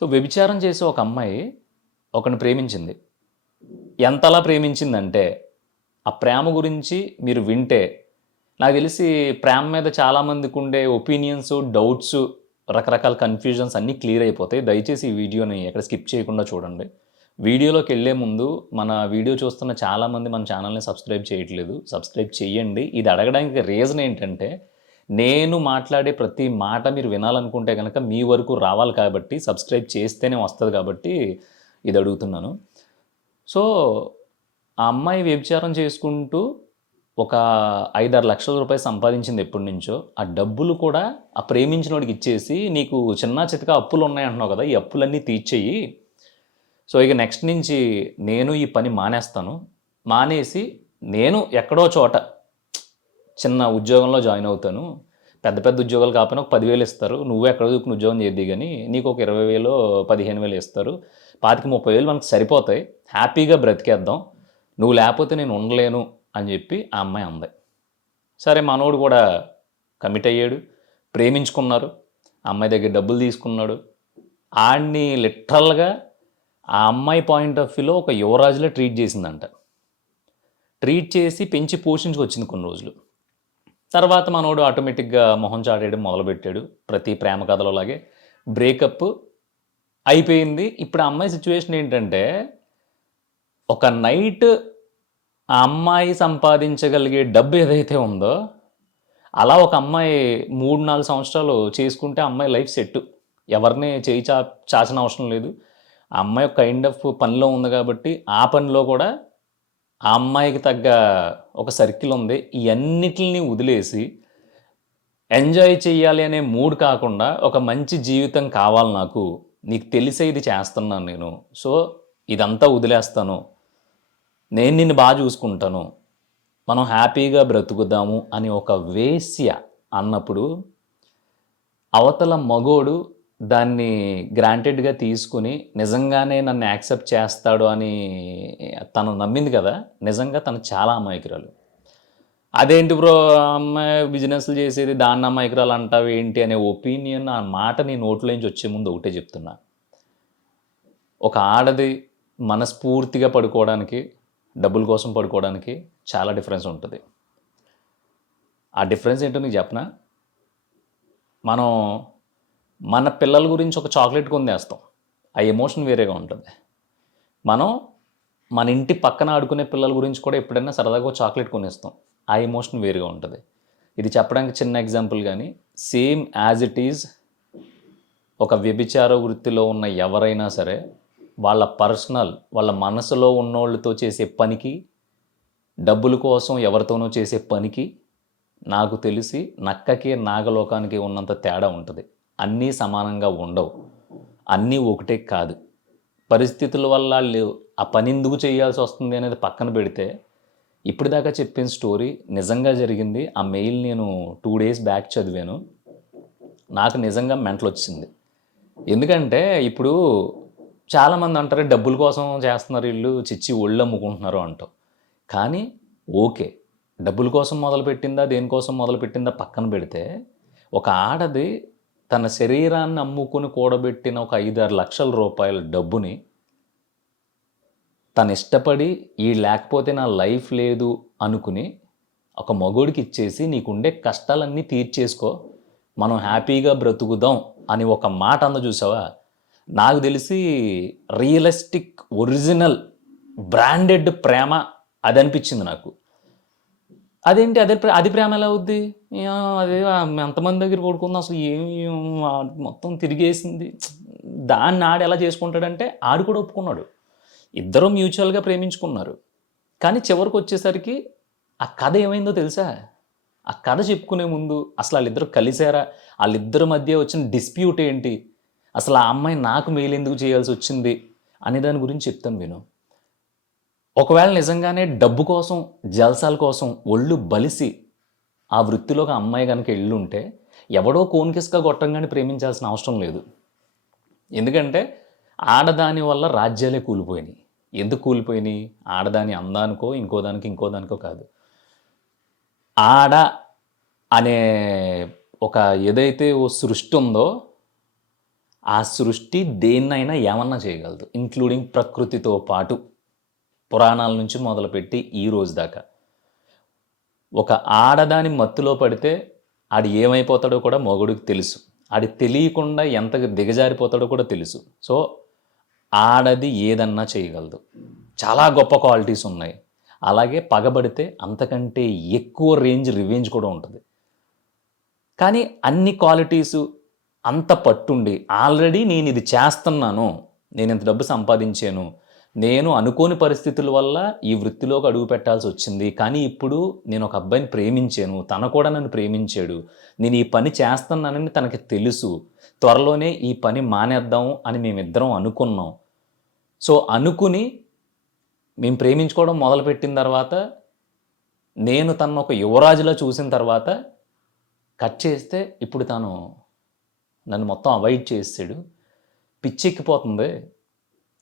So వ్యభిచారం చేసే ఒక అమ్మాయి ఒకరిని ప్రేమించింది. ఎంతలా ప్రేమించిందంటే, ఆ ప్రేమ గురించి మీరు వింటే, నాకు తెలిసి ప్రేమ మీద చాలామందికి ఉండే ఒపీనియన్స్, డౌట్స్, రకరకాల కన్‌ఫ్యూజన్స్ అన్నీ క్లియర్ అయిపోతాయి. దయచేసి ఈ వీడియోని ఎక్కడ స్కిప్ చేయకుండా చూడండి. వీడియోలోకెళ్ళే ముందు మన వీడియో చూస్తున్న చాలామంది మన ఛానల్‌ని సబ్స్క్రైబ్ చేయట్లేదు. సబ్స్క్రైబ్ చేయండి. ఇది అడగడానికి రీజన్ ఏంటంటే, నేను మాట్లాడే ప్రతి మాట మీరు వినాలనుకుంటే గనక మీ వరకు రావాలి కాబట్టి, సబ్స్క్రైబ్ చేస్తేనే వస్తది కాబట్టి ఇది అడుగుతున్నాను. సో, ఆ అమ్మాయి వ్యభిచారం చేసుకుంటూ ఒక 5, 6 లక్షల రూపాయలు సంపాదించింది ఎప్పటినుంచో. ఆ డబ్బులు కూడా ఆ ప్రేమించినోడికి ఇచ్చేసి, "నీకు చిన్నా చితకా అప్పులున్నాయంటున్నావు కదా! ఈ అప్పులన్నీ తీర్చేయి. సో, ఇక నెక్స్ట్ నుంచి నేను ఈ పని మానేస్తాను. మానేసి నేను ఎక్కడో చోట చిన్న ఉద్యోగంలో జాయిన్ అవుతాను. పెద్ద పెద్ద ఉద్యోగాలు కాకపోయినా ఒక 10,000 ఇస్తారు. నువ్వు ఎక్కడ చొప్పున ఉద్యోగం చేద్దువు గానీ, నీకు ఒక 20,000 15,000 ఇస్తారు. 25,000 30,000 మనకు సరిపోతాయి. హ్యాపీగా బ్రతికేద్దాం. నువ్వు లేకపోతే నేను ఉండలేను" అని చెప్పి ఆ అమ్మాయి అంది. సరే మనోడు కూడా కమిట్ అయ్యాడు. ప్రేమించుకున్నారు. ఆ అమ్మాయి దగ్గర డబ్బులు తీసుకున్నాడు. ఆడిని లిటరల్‌గా ఆ అమ్మాయి పాయింట్ ఆఫ్ వ్యూలో ఒక యువరాజులా ట్రీట్ చేసిందంట. ట్రీట్ చేసి పెంచి పోషించుకొచ్చింది కొన్ని రోజులు. తర్వాత మనోడు ఆటోమేటిక్‌గా మొహం చాటేయడం మొదలుపెట్టాడు. ప్రతి ప్రేమ కథలోలాగే. బ్రేకప్ అయిపోయింది. ఇప్పుడు ఆ అమ్మాయి సిట్యుయేషన్ ఏంటంటే, ఒక నైట్ ఆ అమ్మాయి సంపాదించగలిగే డబ్బు ఏదైతే ఉందో, అలా ఒక అమ్మాయి 3, 4 సంవత్సరాలు చేసుకుంటే ఆ అమ్మాయి లైఫ్ సెట్టు. ఎవరిని చేయి చాచనవసరం అవసరం లేదు. ఆ అమ్మాయి ఒక కైండ్ ఆఫ్ పనిలో ఉంది కాబట్టి, ఆ పనిలో కూడా ఆ అమ్మాయికి తగ్గ ఒక సర్కిల్ ఉంది. ఇయన్నిటిని వదిలేసి ఎంజాయ్ చెయ్యాలి అనే మూడ్ కాకుండా, ఒక మంచి జీవితం కావాలి నాకు. నీకు తెలిసే ఇది చేస్తున్నాను నేను. సో, ఇదంతా వదిలేస్తాను. నేను నిన్ను చూసుకుంటాను. మనం హ్యాపీగా బ్రతుకుదాము అని ఒక వేశ్య అన్నప్పుడు, అవతల మగోడు దాన్ని గ్రాంటెడ్‌గా తీసుకొని, నిజంగానే నన్ను యాక్సెప్ట్ చేస్తాడు అని తను నమ్మింది కదా! నిజంగా తను చాలా అమాయకురాలు. "అదేంటి బ్రో అమ్మాయి బిజినెస్‌లు చేసేది దాన్ని అమాయకురాలు అంటావేంటి" అనే ఒపీనియన్, ఆ మాట నీ నోట్లోంచి వచ్చే ముందు ఒకటే చెప్తున్నా. ఒక ఆడది మనస్ఫూర్తిగా పడుకోవడానికి, డబ్బుల కోసం పడుకోవడానికి చాలా డిఫరెన్స్ ఉంటది. ఆ డిఫరెన్స్ ఏంటో నీకు చెప్పనా? మనం మన పిల్లల గురించి ఒక చాక్లెట్ కొనేస్తాం. ఆ ఎమోషన్ వేరేగా ఉంటుంది. మనం మన ఇంటి పక్కన ఆడుకునే పిల్లల గురించి కూడా ఎప్పుడైనా సరదాగా ఒక చాక్లెట్ కొనిస్తాం. ఆ ఎమోషన్ వేరుగా ఉంటుంది. ఇది చెప్పడానికి చిన్న ఎగ్జాంపుల్ గానీ, సేమ్ యాజ్ ఇట్ ఈజ్ ఒక వ్యభిచార వృత్తిలో ఉన్న ఎవరైనా సరే, వాళ్ళ పర్సనల్, వాళ్ళ మనసులో ఉన్నోళ్ళతో చేసే పనికి, డబ్బుల కోసం ఎవరితోనో చేసే పనికి, నాకు తెలిసి నక్కకి, నాగలోకానికి ఉన్నంత తేడా ఉంటది. అన్నీ సమానంగా ఉండవు. అన్నీ ఒకటే కాదు. పరిస్థితుల వల్ల ఆళ్ళు ఆ పని ఎందుకు చేయాల్సొస్తుంది అనేది పక్కన పెడితే, ఇప్పటిదాకా చెప్పిన స్టోరీ నిజంగా జరిగింది. ఆ మెయిల్ నేను 2 డేస్ బ్యాక్ చదివాను. నాకు నిజంగా మెంటలొచ్చింది. ఎందుకంటే ఇప్పుడు చాలామంది అంటారు, డబ్బుల కోసం చేస్తున్నారు ఈళ్ళు, చిచ్చి ఒళ్ళు అమ్ముకుంటున్నారు అంటాం. కానీ ఓకే. డబ్బుల కోసం మొదలుపెట్టిందా, దేనికోసం మొదలుపెట్టిందా పక్కన పెడితే, ఒక ఆడది తన శరీరాన్ని అమ్ముకొని కూడబెట్టిన ఒక 5, 6 లక్షల రూపాయల డబ్బుని తను ఇష్టపడి, ఈడు లేకపోతే నా లైఫ్ లేదు అనుకుని, ఒక మగోడికి ఇచ్చేసి, నీకుండే కష్టాలన్నీ తీర్చేసుకో, మనం హ్యాపీగా బ్రతుకుదాం అని ఒక మాట అంది చూసావా? నాకు తెలిసి రియలిస్టిక్, ఒరిజినల్, బ్రాండెడ్ ప్రేమ అదనిపించింది నాకు. అదేంటి అది ప్రేమ ఎలా అవుద్ది? అదే ఎంతమంది దగ్గర పడుకుంది అసలు ఏమి మొత్తం తిరిగేసింది. దాన్ని ఆడు ఎలా చేసుకుంటాడంటే, ఆడు కూడా ఒప్పుకున్నాడు. ఇద్దరూ మ్యూచువల్‌గా ప్రేమించుకున్నారు. కానీ చివరికి వచ్చేసరికి ఆ కథ ఏమైందో తెలుసా? ఆ కథ చెప్పుకునే ముందు అసలు ఆళ్ళిద్దరూ కలిసారా? ఆళ్ళిద్దరి మధ్య వచ్చిన డిస్ప్యూట్ ఏంటి? అసలు ఆ అమ్మాయి నాకు మెయిల్ ఎందుకు చేయాల్సొచ్చింది? అనే దాని గురించి చెప్తాను విను. ఒకవేళ నిజంగానే డబ్బు కోసం, జల్సాల కోసం ఒళ్ళు బలిసి ఆ వృత్తిలోకి ఆ అమ్మాయి గనక ఎళ్ళుంటే, ఎవడో కోన్కిస్కా గొట్టంగాన్ని ప్రేమించాల్సిన అవసరం లేదు. ఎందుకంటే ఆడదాని వల్ల రాజ్యాలే కూలిపోయినాయి. ఎందుకు కూలిపోయినాయి? ఆడదాని అందానికో, ఇంకో దానికో కాదు. ఆడ అనే ఒక ఏదైతే ఓ సృష్టి ఉందో, ఆ సృష్టి దేన్నైనా ఏమన్నా చేయగలదు, ఇంక్లూడింగ్ ప్రకృతితో పాటు. పురాణాల నుంచి మొదలుపెట్టి ఈ రోజు దాకా ఒక ఆడదాని మత్తులో పడితే ఆడు ఏమైపోతాడో కూడా మొగుడికి తెలుసు. ఆడి తెలియకుండా ఎంత దిగజారిపోతాడో కూడా తెలుసు. సో ఆడది ఏదన్నా చేయగలదు. చాలా గొప్ప క్వాలిటీస్ ఉన్నాయి. అలాగే పగబడితే అంతకంటే ఎక్కువ రివెంజ్ కూడా ఉంటుంది. కానీ అన్ని క్వాలిటీసు అంత పట్టుండి ఆల్రెడీ నేను ఇది చేస్తున్నాను, నేను ఇంత డబ్బు సంపాదించాను, నేను అనుకోని పరిస్థితుల వల్ల ఈ వృత్తిలోకి అడుగు పెట్టాల్సి వచ్చింది, కానీ ఇప్పుడు నేను ఒక అబ్బాయిని ప్రేమించాను, తను కూడా నన్ను ప్రేమించాడు, నేను ఈ పని చేస్తున్నానని తనకి తెలుసు, త్వరలోనే ఈ పని మానేద్దాం అని మేమిద్దరం అనుకున్నాం. సో అనుకుని మేము ప్రేమించుకోవడం మొదలుపెట్టిన తర్వాత నేను తను ఒక యువరాజులా చూసిన తర్వాత కట్ చేస్తే ఇప్పుడు తను నన్ను మొత్తం అవాయిడ్ చేసాడు. పిచ్చెక్కిపోతుంది,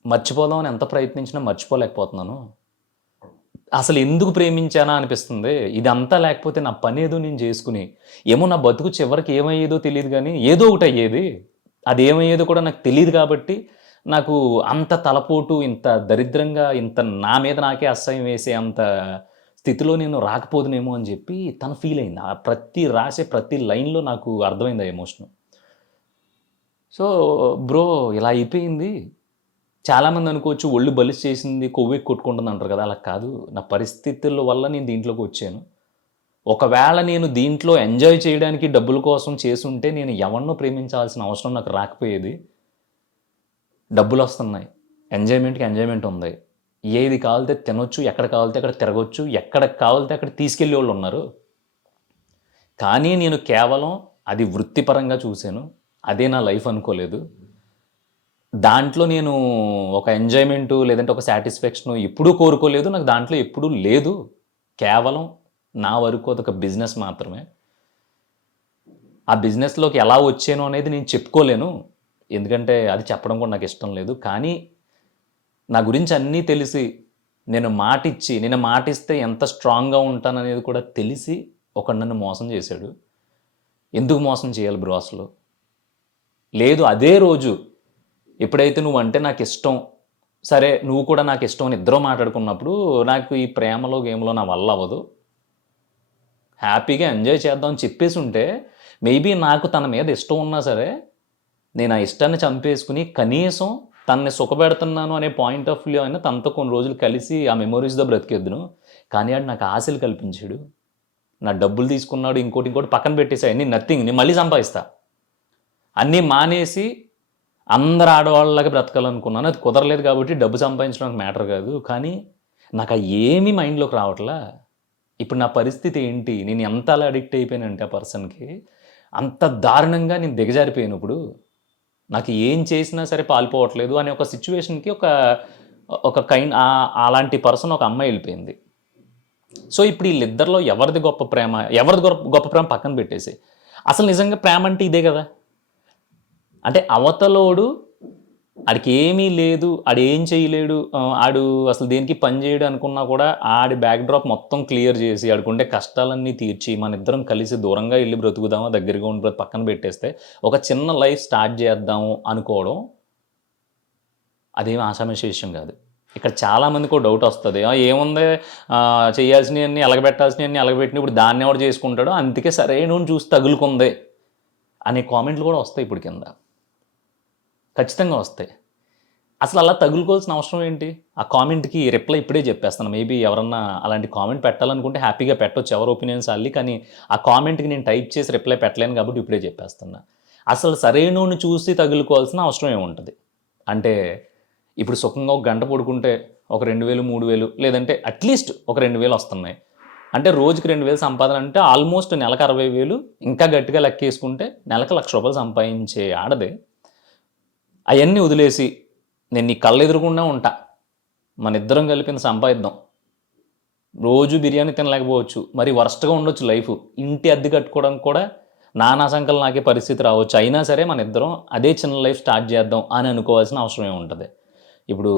మర్చిపోదామని ఎంత ప్రయత్నించినా మర్చిపోలేకపోతున్నాను. అసలు ఎందుకు ప్రేమించానా అనిపిస్తుంది. ఇదంతా లేకపోతే నా పని ఏదో నేను చేసుకుని ఏమో నా బతుకు చివరికి ఏమయ్యేదో తెలియదు, కానీ ఏదో ఒకటి అయ్యేది. అది ఏమయ్యేదో కూడా నాకు తెలియదు. కాబట్టి నాకు అంత తలపోటు, ఇంత దరిద్రంగా, ఇంత నా మీద నాకే అసహ్యం వేసే అంత స్థితిలో నేను రాకపోదునేమో అని చెప్పి తను ఫీల్ అయింది. ఆ రాసే ప్రతి లైన్లో నాకు అర్థమైంది ఆ ఎమోషన్. సో బ్రో ఇలా అయిపోయింది. చాలామంది అనుకోవచ్చు ఒళ్ళు బలిసి చేసింది కొవ్వెక్కి కొట్టుకుంటుంది అంటారు కదా, అలా కాదు. నా పరిస్థితుల వల్ల నేను దీంట్లోకి వచ్చాను. ఒకవేళ నేను దీంట్లో ఎంజాయ్ చేయడానికి డబ్బుల కోసం చేసుంటే నేను ఎవరినో ప్రేమించాల్సిన అవసరం నాకు రాకపోయేది. డబ్బులు వస్తున్నాయి, ఎంజాయ్మెంట్కి ఎంజాయ్మెంట్ ఉంది, ఏది కావాలితే తినొచ్చు, ఎక్కడ కావాలితే అక్కడ తిరగొచ్చు, ఎక్కడ కావాలితే అక్కడ తీసుకెళ్ళే వాళ్ళు ఉన్నారు. కానీ నేను కేవలం అది వృత్తిపరంగా చూశాను, అదే నా లైఫ్ అనుకోలేదు. దాంట్లో నేను ఒక ఎంజాయ్మెంటు లేదంటే ఒక సాటిస్ఫాక్షన్ ఎప్పుడూ కోరుకోలేదు. నాకు దాంట్లో ఎప్పుడూ లేదు. కేవలం నా వరకు అదొక బిజినెస్ మాత్రమే. ఆ బిజినెస్లోకి ఎలా వచ్చాను అనేది నేను చెప్పుకోలేను, ఎందుకంటే అది చెప్పడం కూడా నాకు ఇష్టం లేదు. కానీ నా గురించి అన్నీ తెలిసి నేను మాటిస్తే ఎంత స్ట్రాంగ్గా ఉంటాననేది కూడా తెలిసి ఒకడు నన్ను మోసం చేశాడు. ఎందుకు మోసం చేయాలి బ్రో అసలు? లేదు, అదే రోజు ఎప్పుడైతే నువ్వంటే నాకు ఇష్టం, సరే నువ్వు కూడా నాకు ఇష్టం అని ఇద్దరు మాట్లాడుకున్నప్పుడు నాకు ఈ ప్రేమలో గేమ్లో నా వల్ల అవ్వదు, హ్యాపీగా ఎంజాయ్ చేద్దాం అని చెప్పేసి ఉంటే మేబీ నాకు తన మీద ఇష్టం ఉన్నా సరే నేను ఆ ఇష్టాన్ని చంపేసుకుని కనీసం తనని సుఖపెడుతున్నాను అనే పాయింట్ ఆఫ్ వ్యూ అయినా తనతో కొన్ని రోజులు కలిసి ఆ మెమొరీస్తో బ్రతికేద్దును. కానీ ఆడు నాకు ఆశలు కల్పించాడు, నా డబ్బులు తీసుకున్నాడు, ఇంకోటి పక్కన పెట్టేసాయి, అన్నీ నథింగ్, నేను మళ్ళీ సంపాదిస్తా అన్నీ మానేసి అందరు ఆడవాళ్ళలాగా బ్రతకాలనుకున్నాను. అది కుదరలేదు కాబట్టి డబ్బు సంపాదించడానికి మ్యాటర్ కాదు. కానీ నాకు ఏమీ మైండ్లోకి రావట్లా. ఇప్పుడు నా పరిస్థితి ఏంటి, నేను ఎంత అలా అడిక్ట్ అయిపోయానంటే ఆ పర్సన్కి, అంత దారుణంగా నేను దిగజారిపోయాను. ఇప్పుడు నాకు ఏం చేసినా సరే పాల్పోవట్లేదు అనే ఒక సిచ్యువేషన్కి ఒక అలాంటి పర్సన్ ఒక అమ్మాయి వెళ్ళిపోయింది. సో ఇప్పుడు వీళ్ళిద్దరిలో ఎవరిది గొప్ప ప్రేమ పక్కన పెట్టేసి, అసలు నిజంగా ప్రేమ అంటే ఇదే కదా. అంటే అవతలోడు ఆడికి ఏమీ లేదు, ఆడు ఏం చేయలేడు, ఆడు అసలు దేనికి పని చేయడు అనుకున్నా కూడా ఆడి బ్యాక్డ్రాప్ మొత్తం క్లియర్ చేసి ఆడుకుంటే కష్టాలన్నీ తీర్చి మన ఇద్దరం కలిసి దూరంగా వెళ్ళి బ్రతుకుదామా, దగ్గరగా ఉండి పక్కన పెట్టేస్తే ఒక చిన్న లైఫ్ స్టార్ట్ చేద్దాము అనుకోవడం అదేమి ఆషామాషి విషయం కాదు. ఇక్కడ చాలామందికి డౌట్ వస్తుంది, ఏముంది చేయాల్సినవన్నీ ఎలగబెట్టాల్సినవన్నీ ఎలగబెట్టిన ఇప్పుడు దాన్ని ఎవడు చేసుకుంటాడో, అందుకే సరైన చూసి తగులుకుంది అనే కామెంట్లు కూడా వస్తాయి ఇప్పుడు కింద, ఖచ్చితంగా వస్తాయి. అసలు అలా తగులుకోవాల్సిన అవసరం ఏంటి? ఆ కామెంట్కి రిప్లై ఇప్పుడే చెప్పేస్తాను. మేబీ ఎవరన్నా అలాంటి కామెంట్ పెట్టాలనుకుంటే హ్యాపీగా పెట్టవచ్చు, ఎవరి ఒపీనియన్స్ అల్లి. కానీ ఆ కామెంట్కి నేను టైప్ చేసి రిప్లై పెట్టలేను కాబట్టి ఇప్పుడే చెప్పేస్తున్నా. అసలు సరైనోని చూసి తగులుకోవాల్సిన అవసరం ఏముంటుంది అంటే, ఇప్పుడు సుఖంగా ఒక గంట పడుకుంటే ఒక 2000, 3000 లేదంటే అట్లీస్ట్ ఒక 2000 వస్తున్నాయి అంటే రోజుకి 2000 సంపాదన అంటే ఆల్మోస్ట్ నెలకు 60,000. ఇంకా గట్టిగా లెక్కేసుకుంటే నెలకు ₹1,00,000 సంపాదించే ఆడదే అవన్నీ వదిలేసి నేను నీ కళ్ళు ఎదురుకుండా ఉంటా, మన ఇద్దరం కలిపిన సంపాదిద్దాం, రోజు బిర్యానీ తినలేకపోవచ్చు, మరి వరస్ట్గా ఉండొచ్చు లైఫ్, ఇంటి అద్దె కట్టుకోవడానికి కూడా నానా సంకలు నాకే పరిస్థితి రావచ్చు, అయినా సరే మన ఇద్దరం అదే చిన్న లైఫ్ స్టార్ట్ చేద్దాం అని అనుకోవాల్సిన అవసరం ఏముంటుంది? ఇప్పుడు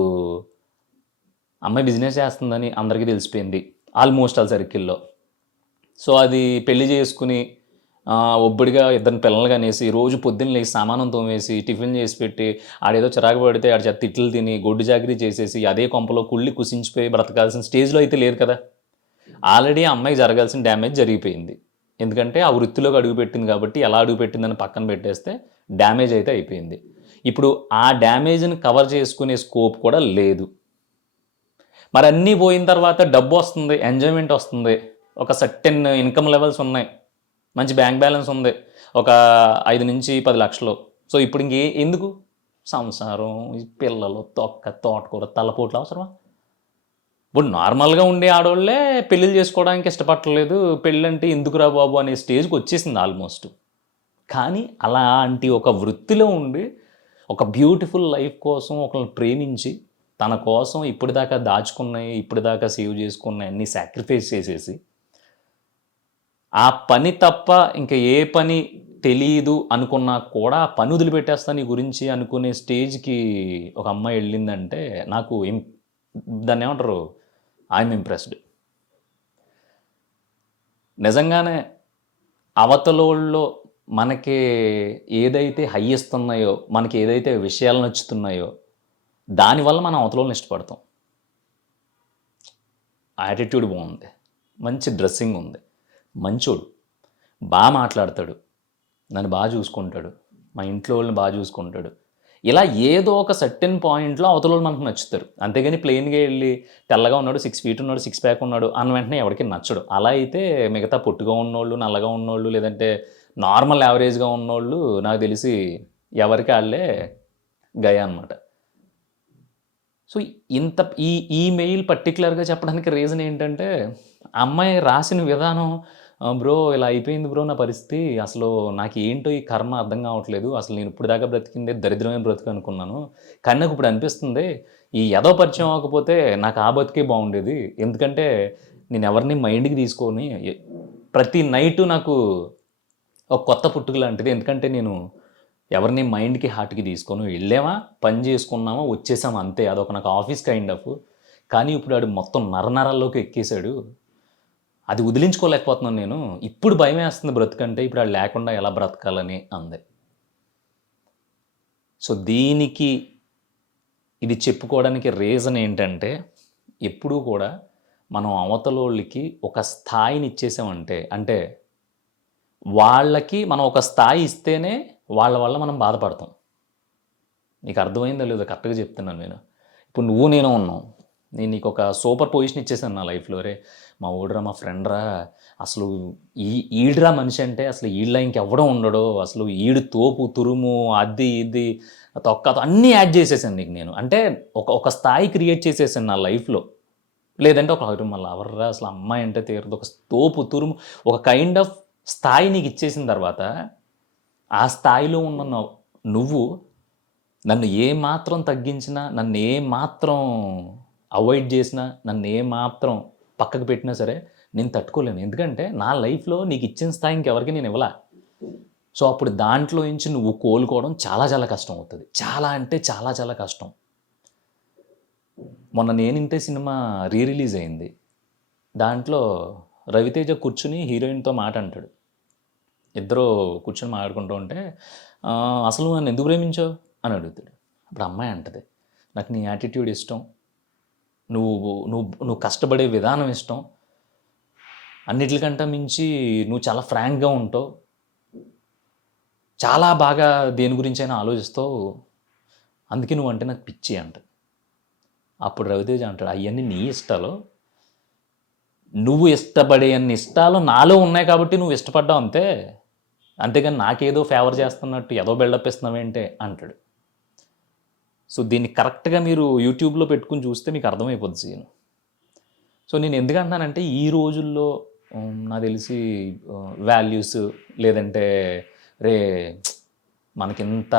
అమ్మాయి బిజినెస్ చేస్తుందని అందరికీ తెలిసిపోయింది ఆల్మోస్ట్ వాళ్ళ సర్కిల్లో. సో అది పెళ్లి చేసుకుని ఒబ్బడిగా ఇద్దరిని పిల్లలు కనేసి రోజు పొద్దున్న లేచి సామానం తోమేసి టిఫిన్ చేసి పెట్టి ఆడేదో చిరాకు పడితే ఆడ చేత తిట్లు తిని గొడ్డు చాకరీ చేసేసి అదే కొంపలో కుళ్ళి కుసించిపోయి బ్రతకాల్సిన స్టేజ్లో అయితే లేదు కదా. ఆల్రెడీ ఆ అమ్మాయికి జరగాల్సిన డ్యామేజ్ జరిగిపోయింది. ఎందుకంటే ఆ వృత్తిలోకి అడుగుపెట్టింది కాబట్టి ఎలా అడుగుపెట్టిందని పక్కన పెట్టేస్తే డ్యామేజ్ అయితే అయిపోయింది. ఇప్పుడు ఆ డ్యామేజ్ని కవర్ చేసుకునే స్కోప్ కూడా లేదు. మరి అన్నీ పోయిన తర్వాత డబ్బు వస్తుంది, ఎంజాయ్మెంట్ వస్తుంది, ఒక సర్టెన్ ఇన్కమ్ లెవెల్స్ ఉన్నాయి, మంచి బ్యాంక్ బ్యాలెన్స్ ఉంది, ఒక 5 నుంచి 10 లక్షలు. సో ఇప్పుడు ఎందుకు సంసారం, ఈ పిల్లలు, తోటకూర, తలపోట్లు అవసరమా? ఇప్పుడు నార్మల్గా ఉండే ఆడవాళ్ళే పెళ్ళిళ్ళు చేసుకోవడానికి ఇష్టపడలేదు, పెళ్ళంటే ఎందుకురా బాబు అనే స్టేజ్కి వచ్చేసింది ఆల్మోస్ట్. కానీ అలాంటి ఒక వృత్తిలో ఉండి ఒక బ్యూటిఫుల్ లైఫ్ కోసం ఒకరిని ప్రేమించి తన కోసం ఇప్పటిదాకా దాచుకున్నాయి, ఇప్పటిదాకా సేవ్ చేసుకున్నాయి అన్నీ సాక్రిఫైస్ చేసేసి ఆ పని తప్ప ఇంకా ఏ పని తెలియదు అనుకున్నా కూడా ఆ పని వదిలిపెట్టేస్తా నీ గురించి అనుకునే స్టేజ్కి ఒక అమ్మాయి వెళ్ళిందంటే నాకు దాన్ని ఏమంటారు, ఐఎమ్ ఇంప్రెస్డ్. నిజంగానే అవతలోళ్ళలో మనకి ఏదైతే హై ఇస్తున్నాయో, మనకి ఏదైతే విషయాలు నచ్చుతున్నాయో దానివల్ల మనం అవతలోళ్ళని ఇష్టపడతాం. యాటిట్యూడ్ బాగుంది, మంచి డ్రెస్సింగ్ ఉంది, మంచోడు, బాగా మాట్లాడతాడు, నన్ను బాగా చూసుకుంటాడు, మా ఇంట్లో వాళ్ళని బాగా చూసుకుంటాడు, ఇలా ఏదో ఒక సర్టెన్ పాయింట్లో అవతల వాళ్ళు మనకు నచ్చుతారు. అంతేగాని ప్లెయిన్గా వెళ్ళి తెల్లగా ఉన్నాడు, 6 feet ఉన్నాడు, 6 pack ఉన్నాడు అన్న వెంటనే ఎవరికి నచ్చడు. అలా అయితే మిగతా పొట్టుగా ఉన్నోళ్ళు, నల్లగా ఉన్నోళ్ళు, లేదంటే నార్మల్ యావరేజ్గా ఉన్నోళ్ళు నాకు తెలిసి ఎవరికి వాళ్ళే గయా అనమాట. సో ఇంత ఈ మెయిల్ పర్టికులర్గా చెప్పడానికి రీజన్ ఏంటంటే అమ్మాయి రాసిన విధానం, బ్రో ఇలా అయిపోయింది బ్రో నా పరిస్థితి, అసలు నాకు ఏంటో ఈ కర్మ అర్థం కావట్లేదు, అసలు నేను ఇప్పుడు దాకా బ్రతికిందే దరిద్రమైన బ్రతుకు అనుకున్నాను, కానీ నాకు ఇప్పుడు అనిపిస్తుంది ఈ ఏదో పరిచయం అవ్వకపోతే నాకు ఆ బతికే బాగుండేది, ఎందుకంటే నేను ఎవరిని మైండ్కి తీసుకొని ప్రతి నైటు నాకు ఒక కొత్త పుట్టుక లాంటిది, ఎందుకంటే నేను ఎవరిని మైండ్కి హార్ట్కి తీసుకొని వెళ్ళామా పని చేసుకున్నామా వచ్చేసామా అంతే, అదొక నాకు ఆఫీస్ కైండ్ ఆఫ్. కానీ ఇప్పుడు ఆడు మొత్తం నరనరాల్లోకి ఎక్కేశాడు, అది వదిలించుకోలేకపోతున్నాను నేను, ఇప్పుడు భయం వేస్తుంది బ్రతుకంటే, ఇప్పుడు అది లేకుండా ఎలా బ్రతకాలని అంది. సో దీనికి ఇది చెప్పుకోవడానికి రీజన్ ఏంటంటే ఎప్పుడూ కూడా మనం అవతలోళ్ళకి ఒక స్థాయిని ఇచ్చేసామంటే, అంటే వాళ్ళకి మనం ఒక స్థాయి ఇస్తేనే వాళ్ళ వల్ల మనం బాధపడతాం. నీకు అర్థమైందో లేదో కరెక్ట్గా చెప్తున్నాను నేను. ఇప్పుడు నువ్వు నేను ఉన్నాం, నేను నీకు ఒక సూపర్ పొజిషన్ ఇచ్చేసాను నా లైఫ్లో, రే మా ఊడ్రా మా ఫ్రెండ్ రా, అసలు ఈడ్రా మనిషి అంటే అసలు ఈళ్ళ ఇంకెవ్వడం ఉండడు, అసలు ఈడు తోపు తురుము అది ఇది తొక్క అన్నీ యాడ్ చేసేసాను నీకు నేను. అంటే ఒక స్థాయి క్రియేట్ చేసేసాను నా లైఫ్లో. లేదంటే ఒక మళ్ళీ ఎవర్రా అసలు అమ్మాయి అంటే తీరదు, ఒక తోపు తురుము, ఒక కైండ్ ఆఫ్ స్థాయి నీకు ఇచ్చేసిన తర్వాత ఆ స్థాయిలో ఉన్న నువ్వు నన్ను ఏమాత్రం తగ్గించినా, నన్ను ఏమాత్రం అవాయిడ్ చేసినా, నన్ను ఏమాత్రం పక్కకు పెట్టినా సరే నేను తట్టుకోలేను, ఎందుకంటే నా లైఫ్లో నీకు ఇచ్చిన స్థాయి ఇంకెవరికి నేను ఇవ్వలా. సో అప్పుడు దాంట్లో నుంచి నువ్వు కోలుకోవడం చాలా చాలా కష్టం అవుతుంది, చాలా అంటే చాలా చాలా కష్టం. మొన్న నేనింతే సినిమా రిలీజ్ అయింది, దాంట్లో రవితేజ కూర్చుని హీరోయిన్తో మాట అంటాడు, ఇద్దరు కూర్చొని మాట్లాడుకుంటూ ఉంటే అసలు నన్ను ఎందుకు ప్రేమించావు అని అడుగుతాడు. అప్పుడు అమ్మాయి అంటది, నాకు నీ యాటిట్యూడ్ ఇష్టం, నువ్వు నువ్వు నువ్వు కష్టపడే విధానం ఇష్టం, అన్నిటికంటే మించి నువ్వు చాలా ఫ్రాంక్గా ఉంటావు, చాలా బాగా దేని గురించి అయినా ఆలోచిస్తావు, అందుకే నువ్వు అంటే నాకు పిచ్చి అంట. అప్పుడు రవితేజ అంటాడు, అవన్నీ నీ ఇష్టాలు, నువ్వు ఇష్టపడే అన్ని ఇష్టాలు నాలో ఉన్నాయి కాబట్టి నువ్వు ఇష్టపడ్డావు అంతే, అంతేగాని నాకేదో ఫేవర్ చేస్తున్నట్టు ఏదో బిల్డప్ ఇస్తున్నావేంటే అంటాడు. సో దీన్ని కరెక్ట్గా మీరు యూట్యూబ్లో పెట్టుకుని చూస్తే మీకు అర్థమైపోద్ది సీన్. సో నేను ఎందుకంటున్నానంటే ఈ రోజుల్లో నాకు తెలిసి వాల్యూస్, లేదంటే రే మనకి ఇంత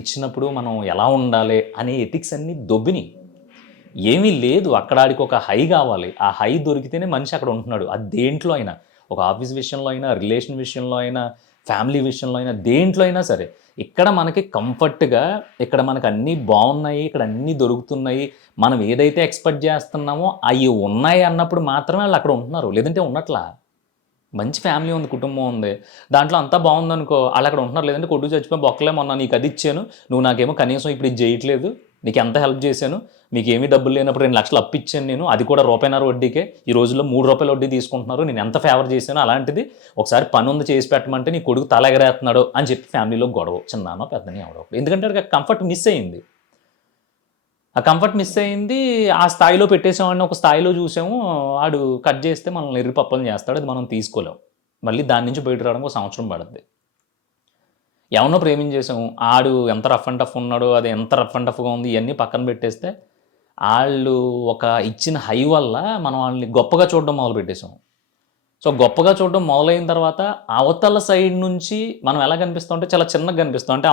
ఇచ్చినప్పుడు మనం ఎలా ఉండాలి అనే ఎథిక్స్ అన్నీ దొబ్బిని, ఏమీ లేదు. అక్కడికి ఒక హై కావాలి, ఆ హై దొరికితేనే మనిషి అక్కడ ఉంటున్నాడు. అది దేంట్లో అయినా, ఒక ఆఫీస్ విషయంలో అయినా, రిలేషన్ విషయంలో అయినా, ఫ్యామిలీ విషయంలో అయినా, దేంట్లో అయినా సరే, ఇక్కడ మనకి కంఫర్ట్గా, ఇక్కడ మనకు అన్నీ బాగున్నాయి, ఇక్కడ అన్నీ దొరుకుతున్నాయి, మనం ఏదైతే ఎక్స్పెక్ట్ చేస్తున్నామో అవి ఉన్నాయి అన్నప్పుడు మాత్రమే వాళ్ళు అక్కడ ఉంటున్నారు, లేదంటే ఉన్నట్లా. మంచి ఫ్యామిలీ ఉంది, కుటుంబం ఉంది, దాంట్లో అంతా బాగుందనుకో, వాళ్ళు అక్కడ ఉంటున్నారు. లేదంటే కొడుకు చచ్చిపోయి బొక్కలే మొన్న నీకు అది ఇచ్చాను, నువ్వు నాకేమో కనీసం ఇప్పుడు ఇది చేయట్లేదు, నీకు ఎంత హెల్ప్ చేశాను, మీకు ఏమీ డబ్బులు లేనప్పుడు 2 లక్షలు అప్పు ఇచ్చాను నేను, అది కూడా రూపాయిన్నర వడ్డీకే, ఈ రోజుల్లో 3 రూపాయల వడ్డీ తీసుకుంటున్నారు, నేను ఎంత ఫేవర్ చేశాను, అలాంటిది ఒకసారి పని ఉంది చేసి పెట్టమంటే నీ కొడుకు తల ఎగరేస్తున్నాడు అని చెప్పి ఫ్యామిలీలో గొడవ, చిన్నానో పెద్దనో ఎవడో. ఎందుకంటే కంఫర్ట్ మిస్ అయింది. ఆ కంఫర్ట్ మిస్ అయింది. ఆ స్థాయిలో పెట్టేసామని ఒక స్థాయిలో చూసాము, ఆడు కట్ చేస్తే మనల్ని ఎర్రి పప్పలు చేస్తాడు, అది మనం తీసుకోలేం. మళ్ళీ దాని నుంచి బయట రావడానికి 1 సంవత్సరం పడుద్ది. ఎవరినో ప్రేమించేసాము, ఆడు ఎంత రఫ్ అండ్ టఫ్ ఉన్నాడో, అది ఎంత రఫ్ అండ్ టఫ్గా ఉంది, ఇవన్నీ పక్కన పెట్టేస్తే వాళ్ళు ఒక ఇచ్చిన హై వల్ల మనం వాళ్ళని గొప్పగా చూడడం మొదలు పెట్టేసాం. సో గొప్పగా చూడడం మొదలైన తర్వాత అవతల సైడ్ నుంచి మనం ఎలా కనిపిస్తాం అంటే చాలా చిన్నగా కనిపిస్తాం, అంటే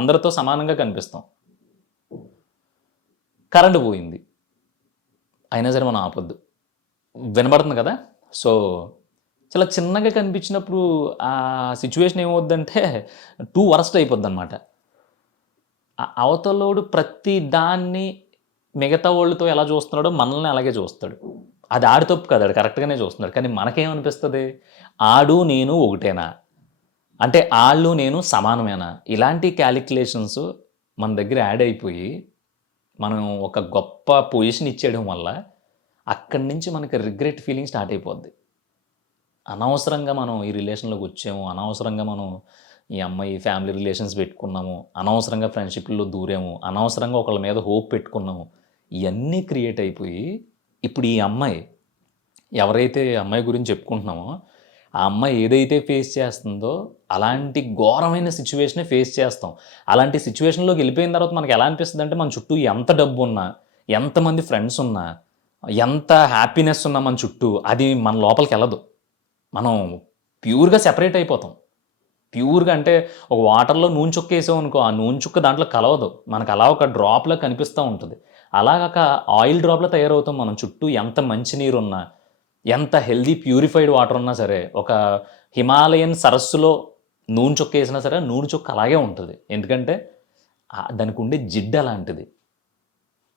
అందరితో సమానంగా కనిపిస్తాం. కరెంటు పోయింది, అయినా సరే మనం ఆపొద్దు. వినబడుతుంది కదా. సో చాలా చిన్నగా కనిపించినప్పుడు ఆ సిచ్యువేషన్ ఏమవుద్దంటే టూ వరస్ట్ అయిపోద్ది అనమాట. అవతలోడు ప్రతి దాన్ని మిగతా వాళ్ళతో ఎలా చూస్తున్నాడో మనల్ని అలాగే చూస్తాడు. అది ఆడి తప్పు కదా, ఆడు కరెక్ట్గానే చూస్తున్నాడు. కానీ మనకేమనిపిస్తుంది, ఆడు నేను ఒకటేనా, అంటే ఆళ్ళు నేను సమానమేనా, ఇలాంటి క్యాలిక్యులేషన్స్ మన దగ్గర యాడ్ అయిపోయి మనం ఒక గొప్ప పొజిషన్ ఇచ్చేయడం వల్ల అక్కడి నుంచి మనకి రిగ్రెట్ ఫీలింగ్ స్టార్ట్ అయిపోద్ది. అనవసరంగా మనం ఈ రిలేషన్లోకి వచ్చాము, అనవసరంగా మనం ఈ అమ్మాయి ఫ్యామిలీ రిలేషన్స్ పెట్టుకున్నాము, అనవసరంగా ఫ్రెండ్షిప్లో దూరాము, అనవసరంగా ఒకళ్ళ మీద హోప్ పెట్టుకున్నాము, ఇవన్నీ క్రియేట్ అయిపోయి ఇప్పుడు ఈ అమ్మాయి ఎవరైతే అమ్మాయి గురించి చెప్పుకుంటున్నామో ఆ అమ్మాయి ఏదైతే ఫేస్ చేస్తుందో అలాంటి ఘోరమైన సిచ్యువేషనే ఫేస్ చేస్తాం. అలాంటి సిచ్యువేషన్లోకి వెళ్ళిపోయిన తర్వాత మనకి ఎలా అనిపిస్తుంది అంటే, మన చుట్టూ ఎంత డబ్బు ఉన్నా, ఎంతమంది ఫ్రెండ్స్ ఉన్నా, ఎంత హ్యాపీనెస్ ఉన్నా మన చుట్టూ, అది మన లోపలికి వెళ్ళదు. మనం ప్యూర్గా సెపరేట్ అయిపోతాం. ప్యూర్గా అంటే ఒక వాటర్లో నూనె చుక్క వేసాం అనుకో, ఆ నూనె చుక్క దాంట్లో కలవదు, మనకు అలా ఒక డ్రాప్లా కనిపిస్తూ ఉంటుంది. అలాగక ఆయిల్ డ్రాప్లో తయారవుతాం. మనం చుట్టూ ఎంత మంచినీరు ఉన్నా, ఎంత హెల్దీ ప్యూరిఫైడ్ వాటర్ ఉన్నా సరే, ఒక హిమాలయన్ సరస్సులో నూనె చుక్క వేసినా సరే నూనె చుక్క అలాగే ఉంటుంది. ఎందుకంటే దానికి ఉండే జిడ్డు అలాంటిది.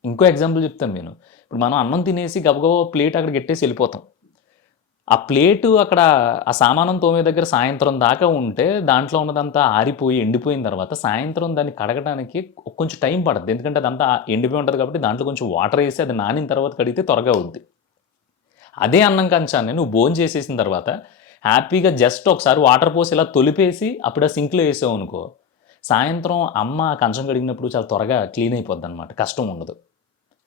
ఇంకో ఎగ్జాంపుల్ చెప్తాను నేను. ఇప్పుడు మనం అన్నం తినేసి గబగబా ప్లేట్ అక్కడ గెట్టేసి వెళ్ళిపోతాం. ఆ ప్లేటు అక్కడ ఆ సామానం తోమే దగ్గర సాయంత్రం దాకా ఉంటే దాంట్లో ఉన్నదంతా ఆరిపోయి ఎండిపోయిన తర్వాత సాయంత్రం దాన్ని కడగడానికి కొంచెం టైం పడుతుంది. ఎందుకంటే అదంతా ఎండిపోయి ఉంటుంది కాబట్టి దాంట్లో కొంచెం వాటర్ వేసి అది నానిన తర్వాత కడిగితే త్వరగా అవుద్ది. అదే అన్నం కంచాన్ని నువ్వు భోజనం చేసేసిన తర్వాత హ్యాపీగా జస్ట్ ఒకసారి వాటర్ పోసి ఇలా తొలిపేసి అప్పుడు ఆ సింక్లో వేసావు అనుకో, సాయంత్రం అమ్మ కంచం కడిగినప్పుడు చాలా త్వరగా క్లీన్ అయిపోద్ది అనమాట, కష్టం ఉండదు.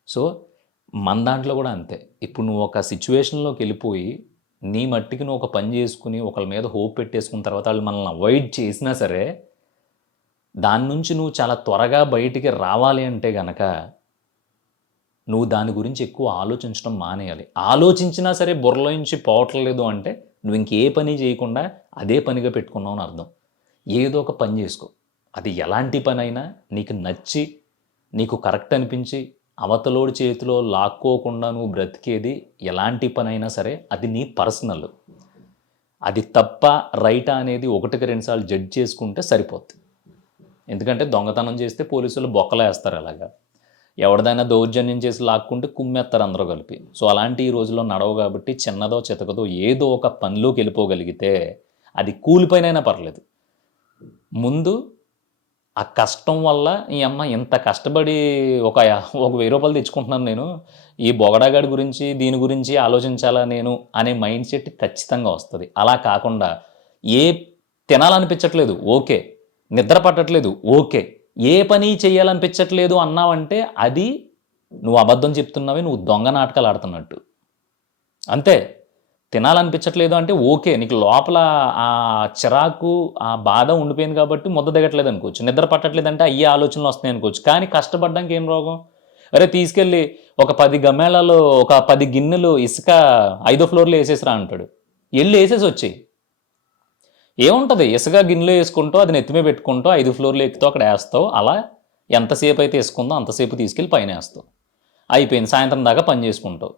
సో మన దాంట్లో కూడా అంతే. ఇప్పుడు నువ్వు ఒక సిచ్యువేషన్లోకి వెళ్ళిపోయి నీ మట్టికి నువ్వు ఒక పని చేసుకుని ఒకళ్ళ మీద హోప్ పెట్టేసుకున్న తర్వాత వాళ్ళు మనల్ని అవాయిడ్ చేసినా సరే దాని నుంచి నువ్వు చాలా త్వరగా బయటికి రావాలి అంటే గనక నువ్వు దాని గురించి ఎక్కువ ఆలోచించడం మానేయాలి. ఆలోచించినా సరే బుర్రలో నుంచి పోవట్లేదు అంటే నువ్వు ఇంకే పని చేయకుండా అదే పనిగా పెట్టుకున్నావు అని అర్థం. ఏదో ఒక పని చేసుకో, అది ఎలాంటి పని అయినా నీకు నచ్చి నీకు కరెక్ట్ అనిపించి అవతలోడి చేతిలో లాక్కోకుండా నువ్వు బ్రతికేది ఎలాంటి పని అయినా సరే అది నీ పర్సనల్. అది తప్ప రైటా అనేది 1-2 సార్లు జడ్జ్ చేసుకుంటే సరిపోద్ది. ఎందుకంటే దొంగతనం చేస్తే పోలీసులు బొక్కలేస్తారు, అలాగా ఎవరిదైనా దౌర్జన్యం చేసి లాక్కుంటే కుమ్మేస్తారు అందరూ కలిపి. సో అలాంటి ఈ రోజుల్లో నడవు కాబట్టి చిన్నదో చితకదో ఏదో ఒక పనిలోకి వెళ్ళిపోగలిగితే అది కూలిపోయినైనా పర్లేదు. ముందు ఆ కష్టం వల్ల ఈ అమ్మ ఇంత కష్టపడి ఒక 1000 రూపాయలు తెచ్చుకుంటున్నాను నేను, ఈ బొగడాగాడి గురించి దీని గురించి ఆలోచించాలా నేను అనే మైండ్ సెట్ ఖచ్చితంగా వస్తుంది. అలా కాకుండా ఏ తినాలనిపించట్లేదు ఓకే, నిద్ర పట్టట్లేదు ఓకే, ఏ పని చేయాలనిపించట్లేదు అన్నావంటే అది నువ్వు అబద్ధం చెప్తున్నావే, నువ్వు దొంగ నాటకాలు ఆడుతున్నట్టు అంతే. తినాలనిపించట్లేదు అంటే ఓకే, నీకు లోపల ఆ చిరాకు ఆ బాధ ఉండిపోయింది కాబట్టి ముద్ద దిగట్లేదు అనుకోవచ్చు. నిద్ర పట్టట్లేదు అంటే అయ్యే ఆలోచనలు వస్తున్నాయి అనుకోవచ్చు. కానీ కష్టపడడానికి ఏం రోగం? అరే తీసుకెళ్ళి ఒక 10 గమేళాలు ఒక 10 గిన్నెలు ఇసుక 5వ ఫ్లోర్లో వేసేసిరా అంటాడు, వెళ్ళి వేసేసి వచ్చి ఏముంటుంది, ఇసుక గిన్నెలో వేసుకుంటూ అది నెత్తిమే పెట్టుకుంటూ 5 ఫ్లోర్లు ఎక్కుతూ అక్కడ వేస్తావు. అలా ఎంతసేపు అయితే వేసుకుందో అంతసేపు తీసుకెళ్ళి పైన వేస్తావు, అయిపోయింది. సాయంత్రం దాకా పని చేసుకుంటావు.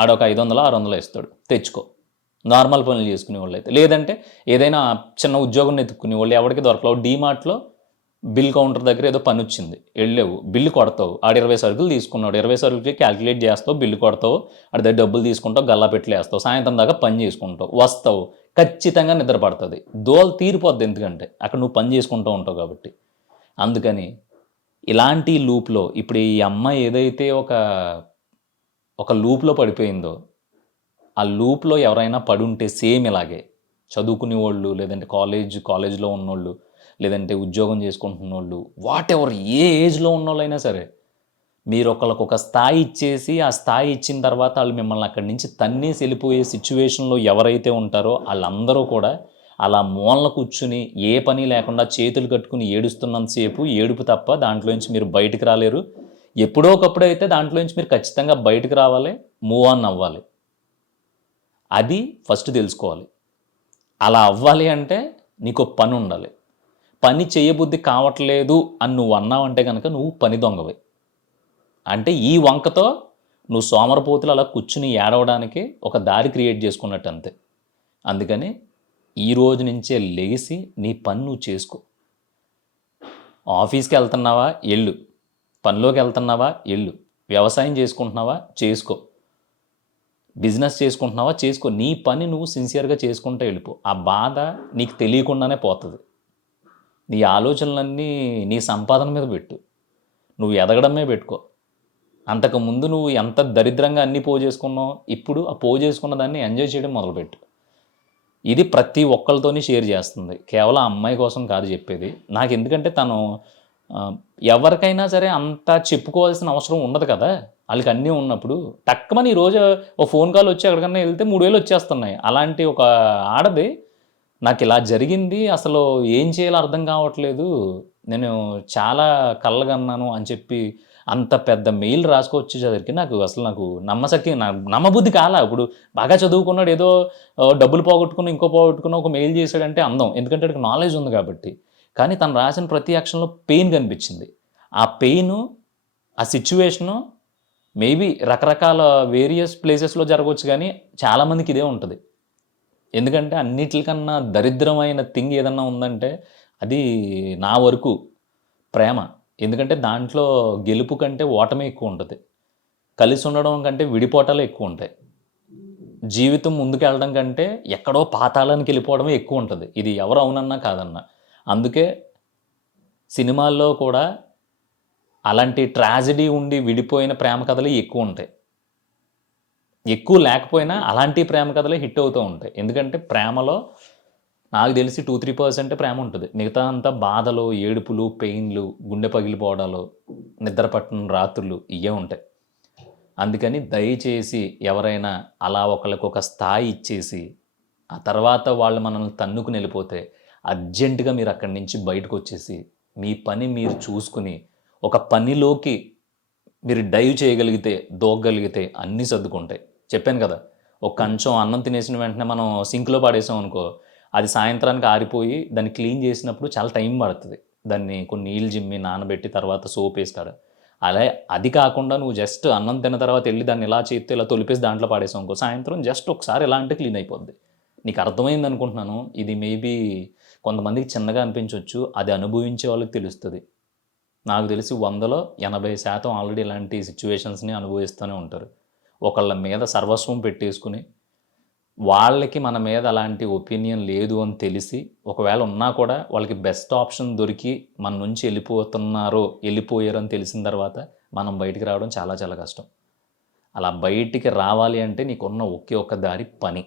ఆడొక 500-600 ఇస్తాడు, తెచ్చుకో. నార్మల్ పనులు చేసుకునే వాళ్ళు అయితే, లేదంటే ఏదైనా చిన్న ఉద్యోగం ఎత్తుక్కునే వాళ్ళు ఎవరికి దొరకలేవు. డీమార్ట్లో బిల్ కౌంటర్ దగ్గర ఏదో పని వచ్చింది, వెళ్ళావు, బిల్లు కొడతావు, ఆడు 20 సరుకులు తీసుకున్నాడు, 20 సరుకులకి క్యాలిక్యులేట్ చేస్తావు, బిల్లు కొడతావు, ఆడి దగ్గర డబ్బులు తీసుకుంటావు, గల్లా పెట్టి వేస్తావు, సాయంత్రం దాకా పని చేసుకుంటావు, వస్తావు, ఖచ్చితంగా నిద్ర పడుతుంది, దోలు తీరిపోద్ది, ఎందుకంటే అక్కడ నువ్వు పని చేసుకుంటూ ఉంటావు కాబట్టి. అందుకని ఇలాంటి లూప్లో ఇప్పుడు ఈ అమ్మాయి ఏదైతే ఒక లూప్లో పడిపోయిందో, ఆ లూప్లో ఎవరైనా పడుంటే సేమ్ ఇలాగే చదువుకునే వాళ్ళు, లేదంటే కాలేజ్లో ఉన్నోళ్ళు, లేదంటే ఉద్యోగం చేసుకుంటున్న వాళ్ళు, వాట్ ఎవర్ ఏ ఏజ్లో ఉన్నోళ్ళైనా సరే, మీరు ఒకళ్ళకు ఒక స్థాయి ఇచ్చేసి ఆ స్థాయి ఇచ్చిన తర్వాత వాళ్ళు మిమ్మల్ని అక్కడి నుంచి తన్నేసి వెళ్ళిపోయే సిచ్యువేషన్లో ఎవరైతే ఉంటారో వాళ్ళందరూ కూడా అలా మూలన కూర్చుని ఏ పని లేకుండా చేతులు కట్టుకుని ఏడుస్తున్నంతసేపు ఏడుపు తప్ప దాంట్లోంచి మీరు బయటకు రాలేరు. ఎప్పుడో ఒకప్పుడైతే దాంట్లోంచి మీరు ఖచ్చితంగా బయటకు రావాలి, మూవ్ ఆన్ అవ్వాలి. అది ఫస్ట్ తెలుసుకోవాలి. అలా అవ్వాలి అంటే నీకు పని ఉండాలి. పని చేయబుద్ధి కావట్లేదు అని నువ్వు అన్నావంటే కనుక నువ్వు పని దొంగవే. అంటే ఈ వంకతో నువ్వు సోమరపోతులు అలా కూర్చుని ఏడవడానికి ఒక దారి క్రియేట్ చేసుకున్నట్టు అంతే. అందుకని ఈ రోజు నుంచే లేచి నీ పని నువ్వు చేసుకో. ఆఫీస్కి వెళ్తున్నావా వెళ్ళు, పనిలోకి వెళ్తున్నావా వెళ్ళు, వ్యవసాయం చేసుకుంటున్నావా చేసుకో, బిజినెస్ చేసుకుంటున్నావా చేసుకో, నీ పని నువ్వు సిన్సియర్గా చేసుకుంటూ వెళ్ళిపో. ఆ బాధ నీకు తెలియకుండానే పోతుంది. నీ ఆలోచనలన్నీ నీ సంపాదన మీద పెట్టు, నువ్వు ఎదగడమే పెట్టుకో. అంతకుముందు నువ్వు ఎంత దరిద్రంగా అన్నీ చేసుకున్నావు, ఇప్పుడు ఆ చేసుకున్న దాన్ని ఎంజాయ్ చేయడం మొదలుపెట్టు. ఇది ప్రతి ఒక్కరితోని షేర్ చేస్తుంది, కేవలం అమ్మాయి కోసం కాదు చెప్పేది. నాకు ఎందుకంటే తను ఎవరికైనా సరే అంత చెప్పుకోవాల్సిన అవసరం ఉండదు కదా, వాళ్ళకి అన్నీ ఉన్నప్పుడు టక్కుమని ఈరోజు ఒక ఫోన్ కాల్ వచ్చి ఎక్కడికన్నా వెళ్తే 3000 వచ్చేస్తున్నాయి. అలాంటి ఒక ఆడది నాకు ఇలా జరిగింది, అసలు ఏం చేయాలో అర్థం కావట్లేదు, నేను చాలా కళ్ళగన్నాను అని చెప్పి అంత పెద్ద మెయిల్ రాసుకొచ్చేసరికి నాకు నమ్మబుద్ధి కాలా. ఇప్పుడు బాగా చదువుకున్నాడు, ఏదో డబ్బులు ఇంకో పోగొట్టుకున్న ఒక మెయిల్ చేశాడంటే అందం, ఎందుకంటే వాడికి నాలెడ్జ్ ఉంది కాబట్టి. కానీ తను రాసిన ప్రతి యాక్షన్లో పెయిన్ కనిపించింది. ఆ పెయిన్, ఆ సిచ్యువేషను మేబీ రకరకాల వేరియస్ ప్లేసెస్లో జరగవచ్చు, కానీ చాలామందికి ఇదే ఉంటుంది. ఎందుకంటే అన్నిటికన్నా దరిద్రమైన థింగ్ ఏదన్నా ఉందంటే అది నా వరకు ప్రేమ. ఎందుకంటే దాంట్లో గెలుపు కంటే ఓటమే ఎక్కువ ఉంటుంది, కలిసి ఉండడం కంటే విడిపోవటాలే ఎక్కువ ఉంటాయి, జీవితం ముందుకెళ్ళడం కంటే ఎక్కడో పాతాళానికి వెళ్ళిపోవడమే ఎక్కువ ఉంటుంది. ఇది ఎవరు అవునన్నా కాదన్నా. అందుకే సినిమాల్లో కూడా అలాంటి ట్రాజడీ ఉండి విడిపోయిన ప్రేమ కథలు ఎక్కువ ఉంటాయి. ఎక్కువ లేకపోయినా అలాంటి ప్రేమ కథలే హిట్ అవుతూ ఉంటాయి. ఎందుకంటే ప్రేమలో నాకు తెలిసి 2-3% ప్రేమ ఉంటుంది, మిగతా అంతా బాధలు, ఏడుపులు, పెయిన్లు, గుండె పగిలిపోవడాలు, నిద్ర పట్టని రాత్రులు ఇవే ఉంటాయి. అందుకని దయచేసి ఎవరైనా అలా ఒకరికి ఒక స్థాయి ఇచ్చేసి ఆ తర్వాత వాళ్ళు మనల్ని తన్నుకుని వెళ్ళిపోతే అర్జెంటుగా మీరు అక్కడి నుంచి బయటకు వచ్చేసి మీ పని మీరు చూసుకుని ఒక పనిలోకి మీరు డైవ్ చేయగలిగితే, దూకగలిగితే అన్నీ సర్దుకుంటాయి. చెప్పాను కదా, ఒక కంచం అన్నం తినేసిన వెంటనే మనం సింక్లో పడేసాం అనుకో, అది సాయంత్రానికి ఆరిపోయి దాన్ని క్లీన్ చేసినప్పుడు చాలా టైం పడుతుంది. దాన్ని కొన్ని నీళ్ళు జిమ్మి నానబెట్టి తర్వాత సోప్ వేస్తాడు. అలా అది కాకుండా నువ్వు జస్ట్ అన్నం తిన్న తర్వాత వెళ్ళి దాన్ని ఇలా చేస్తే ఇలా తొలిపేసి దాంట్లో పాడేసాం అనుకో, సాయంత్రం జస్ట్ ఒకసారి ఎలా అంటే క్లీన్ అయిపోద్ది. నీకు అర్థమైంది అనుకుంటున్నాను. ఇది మేబీ కొంతమందికి చిన్నగా అనిపించవచ్చు, అది అనుభవించే వాళ్ళకి తెలుస్తుంది. నాకు తెలిసి 100లో 80% ఆల్రెడీ ఇలాంటి సిచ్యువేషన్స్ని అనుభవిస్తూనే ఉంటారు. ఒకళ్ళ మీద సర్వస్వం పెట్టేసుకుని వాళ్ళకి మన మీద అలాంటి ఒపీనియన్ లేదు అని తెలిసి, ఒకవేళ ఉన్నా కూడా వాళ్ళకి బెస్ట్ ఆప్షన్ దొరికి మన నుంచి వెళ్ళిపోయారు అని తెలిసిన తర్వాత మనం బయటికి రావడం చాలా చాలా కష్టం. అలా బయటికి రావాలి అంటే నీకున్న ఒకే ఒక్క దారి పని.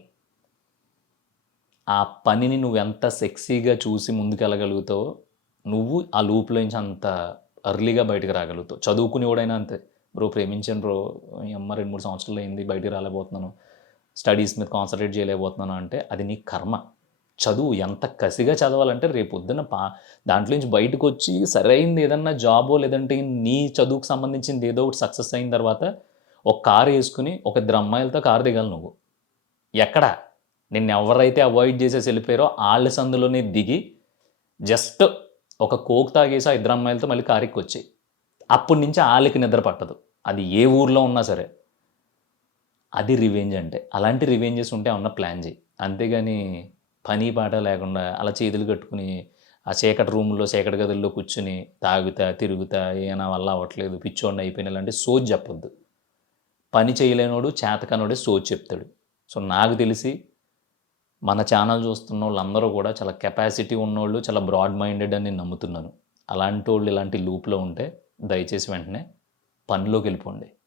ఆ పనిని నువ్వు ఎంత సెక్సీగా చూసి ముందుకెళ్ళగలుగుతావో నువ్వు ఆ లూప్లో నుంచి అంత ఎర్లీగా బయటకు రాగలుగుతావు. చదువుకునేవాడైనా అంతే, బ్రో ప్రేమించాను బ్రో, ఈ అమ్మ 2-3 సంవత్సరాలు అయింది, బయటికి రాలేకపోతున్నాను, స్టడీస్ మీద కాన్సన్ట్రేట్ చేయలేకపోతున్నాను అంటే అది నీ కర్మ. చదువు ఎంత కసిగా చదవాలంటే రేపు పొద్దున్న దాంట్లో నుంచి బయటకు వచ్చి సరైనది ఏదన్నా జాబో లేదంటే నీ చదువుకు సంబంధించింది ఏదో ఒకటి సక్సెస్ అయిన తర్వాత ఒక కారు వేసుకుని ఒక 2 అమ్మాయిలతో కారు దిగాలి నువ్వు. ఎక్కడ నిన్ను ఎవరైతే అవాయిడ్ చేసేసి వెళ్ళిపోయారో వాళ్ళ సందులోనే దిగి జస్ట్ ఒక కోక్ తాగేసి ఆ 2 అమ్మాయిలతో మళ్ళీ కారుకి వచ్చాయి. అప్పటి నుంచి వాళ్ళకి నిద్ర పట్టదు, అది ఏ ఊర్లో ఉన్నా సరే. అది రివెంజ్ అంటే. అలాంటి రివెంజెస్ ఉంటే ఏమన్నా ప్లాన్ చేయి, అంతేగాని పని పాట లేకుండా అలా చేతులు కట్టుకుని ఆ చీకటి రూమ్‌లో, చీకటి గదుల్లో కూర్చొని తాగుతా, తిరుగుతా, నా వల్ల అవ్వట్లేదు, పిచ్చోడిని అయిపోయాను ఇలాంటి సోది చెప్పొద్దు. పని చేయలేనోడు, చేతకానోడే సోది చెప్తాడు. సో, నాకు తెలిసి మన ఛానల్ చూస్తున్నోళ్ళందరూ కూడా చాలా కెపాసిటీ ఉన్నోళ్ళు, చాలా బ్రాడ్ మైండెడ్ అని నేను నమ్ముతున్నాను. అలాంటోళ్ళు ఇలాంటి లూప్‌లో ఉంటే దయచేసి వెంటనే పనిలోకెళ్ళిపోండి.